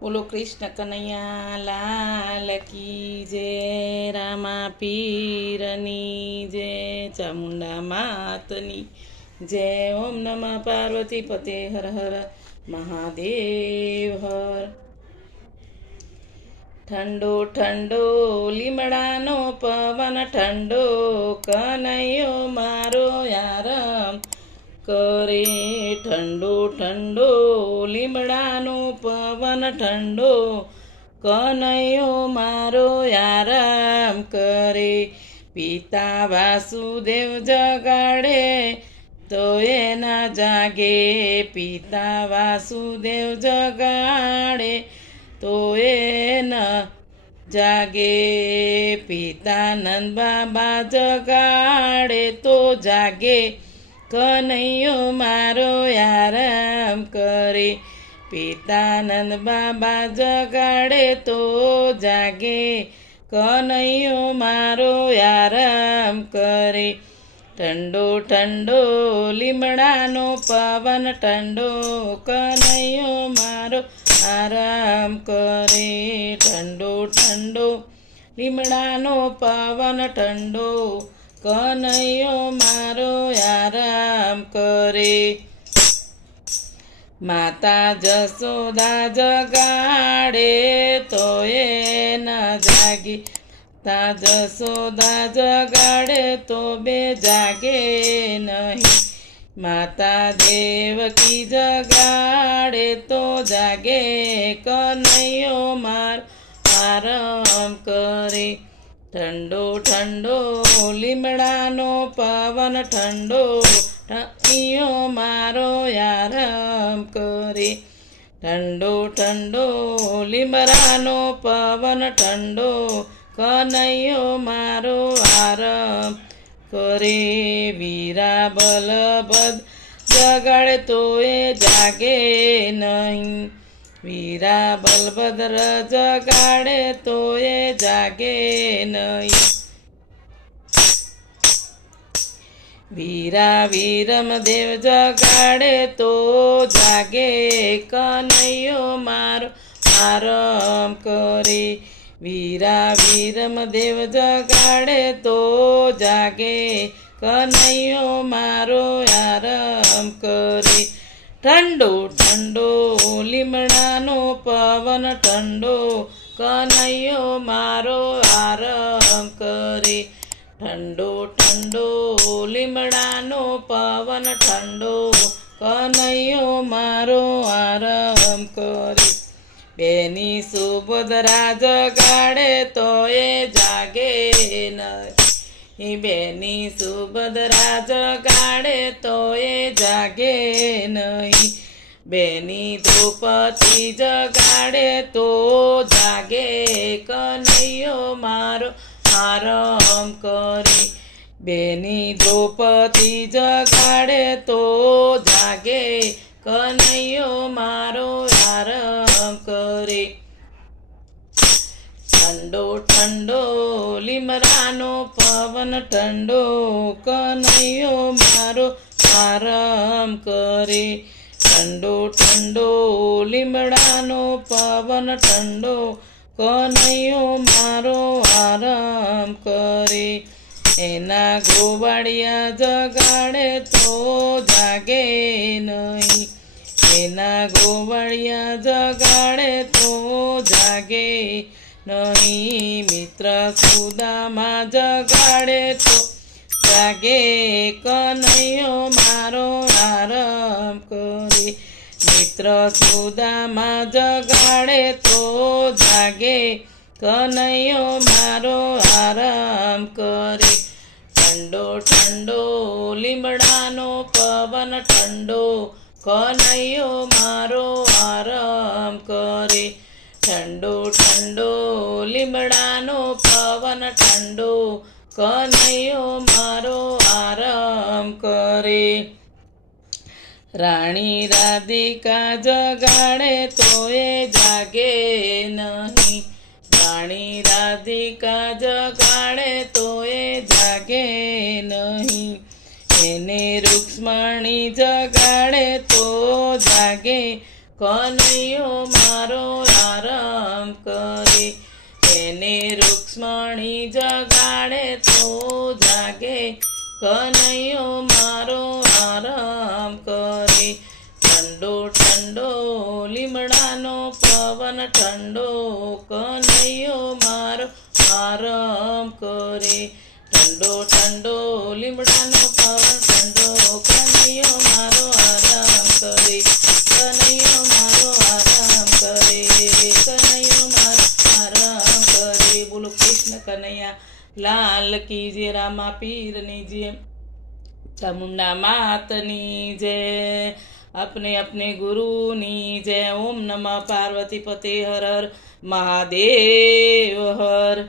બોલો કૃષ્ણ કનૈયા, લાલ કી જય, રામા પીરની જય, ચામુંડા માતની જય. ઓમ નમઃ પાર્વતી પતે હર હર મહાદેવ હર. ઠંડો ઠંડો લીમડાનો પવન, ઠંડો કનૈયો મારો યાર કરે. ઠંડો ઠંડો લીમડાનો પવન ઠંડો, કનૈયો મારો આરામ કરે. પિતા વાસુદેવ જગાડે, તો એના જાગે. પિતા વાસુદેવ જગાડે, તો ન જાગે. પિતાનંદ બાબા જગાડે, તો જાગે. કનૈયો મારો આરામ કરે. પિતાનંદ બાબા જગાડે તો જાગે કનૈયો મારો આરામ કરે ઠંડો ઠંડો લીમડાનો પવન ઠંડો કનૈયો મારો આરામ કરે ઠંડો ઠંડો લીમડાનો પવન ઠંડો કનૈયો મારો આરામ કરે માતા જસોદા જગાડે તો એ ન જાગી. તા જસોદા જગાડે તો બે જાગે નહીં. માતા દેવકી જગાડે તો જાગે કનૈયો માર આરામ કરે. ઠંડો ઠંડો લીમડાનો પવન ઠંડો ઠઈયો મારો આરામ કરે. ઠંડો ઠંડો લીમરાનો પવન, ઠંડો કનૈયો મારો આરામ કરે. વીરા બલબદ જગાડે તોય જાગે નહીં. વીરા બલભદ્ર જગાડે તો એ જાગે નહીં. વીરા વીરમ દેવ જગાડે તો જાગે કનૈયો મારો, આરામ કરે. વીરા વીરમ દેવ જગાડે તો જાગે કનૈયો મારો, આરામ કરે. ઠંડો ઠંડો લીમડાનો પવન, ઠંડો કનૈયો મારો, આરામ કરે. ઠંડો ઠંડો, લીમડાનો પવન ઠંડો. કનૈયો મારો આરામ કરે. બેની સુભદ્રા જગાડે તો એ જાગે નહીં. બેની સુભદ્રા જગાડે તો એ જાગે નહીં. બેની દ્રૌપદી જગાડે તો જાગે મારો આરામ કરી. બેની દ્રૌપદી જગાડે તો જાગે. કનૈયો મારો આરામ કરે. ઠંડો ઠંડો લીમરાનો પવન ઠંડો. કનૈયો મારો આરામ કરે. ઠંડો ઠંડો, લીમડાનો પવન ઠંડો. કનૈયો મારો આરામ કરે. એના ગોવાળિયા જગાડે તો જાગે નહીં. એના ગોવાળિયા જગાડે તો જાગે નહીં. મિત્ર સુદામાં જગાડે તો જાગે. કનૈયો મારો મિત્ર સુદામાં જગાડે તો જાગે. કનૈયો મારો આરામ કરે. ઠંડો ઠંડો, લીમડાનો પવન ઠંડો. કનૈયો મારો આરામ કરે. ઠંડો ઠંડો, લીમડાનો પવન ઠંડો. કનૈયો મારો આરામ કરે. રાણી રાધિકા જગાડે તો એ જાગે નહીં. રાણી રાધિકા જગાડે તો એ જાગે નહીં. એને રૂક્ષ્મણી જગાડે તો જાગે. કનૈયો મારો આરામ કરે. એને રૂક્ષ્મણી જગાડે તો જાગે. કનૈયો મારો ઠંડો કનૈયો મારો આરામ કરે. ઠંડો ઠંડો લીમડાનો પવન ઠંડો કનૈયો મારો આરામ કરે. કનૈયો મારો આરામ કરે. કનૈયો મારો આરામ કરે. બોલો કૃષ્ણ કનૈયા, લાલ કી જે, રામા પીરની જે, ચામુંડા માતની જય अपने अपने गुरुनी जय ओम नमः पार्वती पते हर हर महादेव हर